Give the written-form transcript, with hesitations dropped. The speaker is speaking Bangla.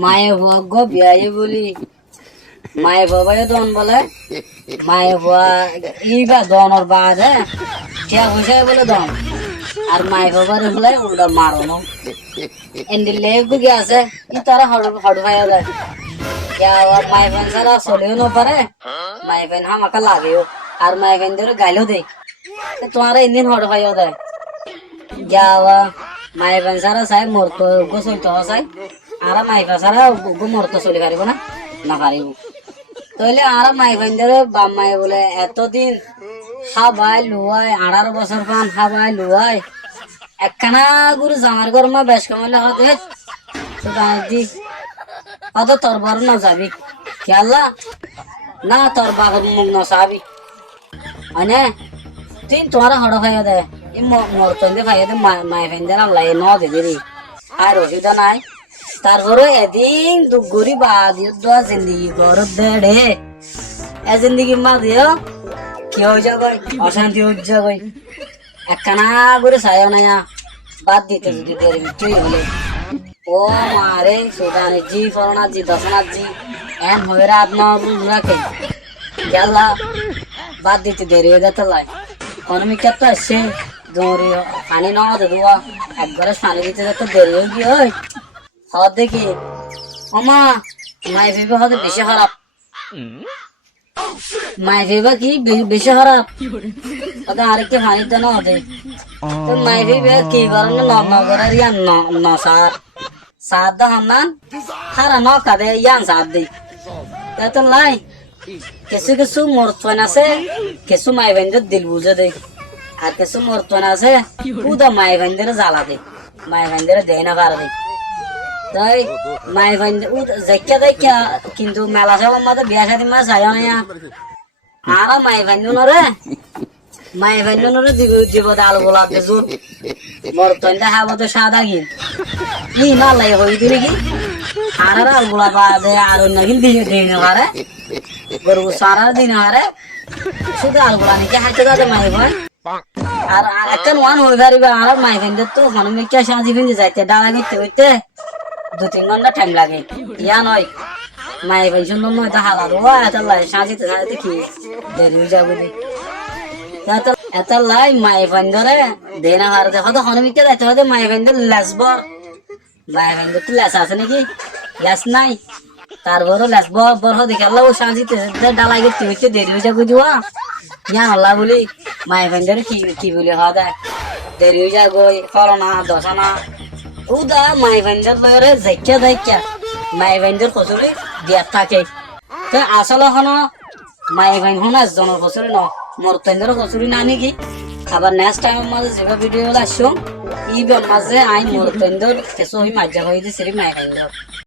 মায়ে ভগ বিয়াই বলি মায়ে বাবাই দন বলে মায়ে বাবা ইবা দনের বাদ টিয়া পয়সা বলে দন আর মায়ে বাবার বলে উল্টা মারনো এন্ডি লেগু গিয়েছে ই তারা হড় হড় ভাইয়া যায় মায়ে ফ্যান সারা চলেও না পারে মায়ে ফ্যান হামাকা লাগেও আর মায়ে ফ্যান ধরে গাইলেও দেয় তোমার ইন্দিন হড় ভাইয়া দেয় যাওয়া মায়ে ফ্যান সারা চাই মরতো গোসল তো চাই আর মাই ফাসারা গো মরতো চলে পারিব না না পারিব তাহলে আর মাই ফ্যান ধরে বাম মায়ে বলে এতদিন হাবাই লুয়াই 18 বছর পান হাবাই লুয়াই একখানা গুরু জামার গরমা বেশ কমালে হতে তো দি অত তোর বড় না যাবি খেয়াল্লা না তোর বাগর মুখ না সাবি মানে তিন তোমার হড় ভাইয়া দে এই মরতন্দে ভাইয়া দে মাই ফেন্দের আল্লাহ ন দে দিরি আর অসুবিধা নাই তারপরে এদিন দুগুরি বাদ দোয়া জিন্দগি গরত দেড়ে এ জিন্দগি মা দিও কি হয়ে যাবে অশান্তি হয়ে যাবে একখানা করে সায় না বাদ দিতে যদি দেরি তুই হলে ও মারে সুদানে জি ফরনা জি দশনা জি এন হয়ে রাত না রাখে গেলা বাদ দিতে দেরি হয়ে যেতে লাই অনমি কেতো আসছে দৌড়ি পানি না হতে দেওয়া একবারে পানি দিতে যেতে দেরি হয়ে গিয়ে ওই হওয়ার দেখি ওমা মাই ভেবে হতে বেশি খারাপ মাই ভেবে কি বেশি খারাপ ওদের আরেকটি পানি তো না হতে তো মাই ভেবে কি কারণে নগরের ইয়ান নসার সাদ হান্নান হারা ন কাদে ইয়ান সাদ দি তো লাই কিছু কিছু মরতন আছে কিছু মাই ভেন্দের দিল বুঝে দে আর কিছু মরতন আছে পুদা মাই ভেন্দের জ্বালা দে মাই ভেন্দের দেয় না পারে তাই মাই ভেন্দের দেখা দেখা কিন্তু মেলা সব আমাদের বিয়া শাদী মা চাই না আর মাই ভেন্দের রে মাই ভেন্দের দিব ডাল গোলাপ দেজু মরতন দেখা বলতে সাদা গিল ই না লাই হই দিলি কি আর ডাল গোলাপ দে আর নাকি দিয়ে দেয় না পারে গরু সারা দিন হারে শুধু আলগুলা নাকি হাঁটতে যাতে মাই ভাই আর একটা ওয়ান হয়ে পারিবে আর মাই ফেন্দের তো হনুমিকা সাজি ফেন্দি যাইতে ডালা করতে করতে 2-3 ঘন্টা টাইম লাগে ইয়া নয় মাই ফেন সুন্দর নয় তা হালা রোয়া এত লাই সাজিতে সাজিতে কি দেরি হয়ে যাবে এত লাই মাই ফেন ধরে দেনা হারে দেখো তো হনুমিকা যাইতে হবে মাই ফেন্দের লেসবর মাই ফেন্দের তো লেস আছে নাকি লেস নাই তারপরে লেস বর দেখে আল্লাহ সাজিতে ডালাই করতে করতে দেরি হয়ে যাবে দিওয়া ইয়া আল্লাহ বলি মাই ফেন্দের কি বলি হওয়া দেয় দেরি হয়ে যা গই করোনা দশানা উদা মাই ফেন্দের লয়রে যাইকা যাইকা মাই ফেন্দের কচুরি দিয়া থাকে তো আসলে হনো মাই ফেন হন জনের কচুরি ন মরতেন্দ্র কচুরি না নাকি আবার নেক্সট টাইম মাঝে যেভাবে ভিডিও আসছো ই মাঝে আইন মরতেন্দ্র কিছু মাঝে হয়ে দিছে মাই ফেন্দ্র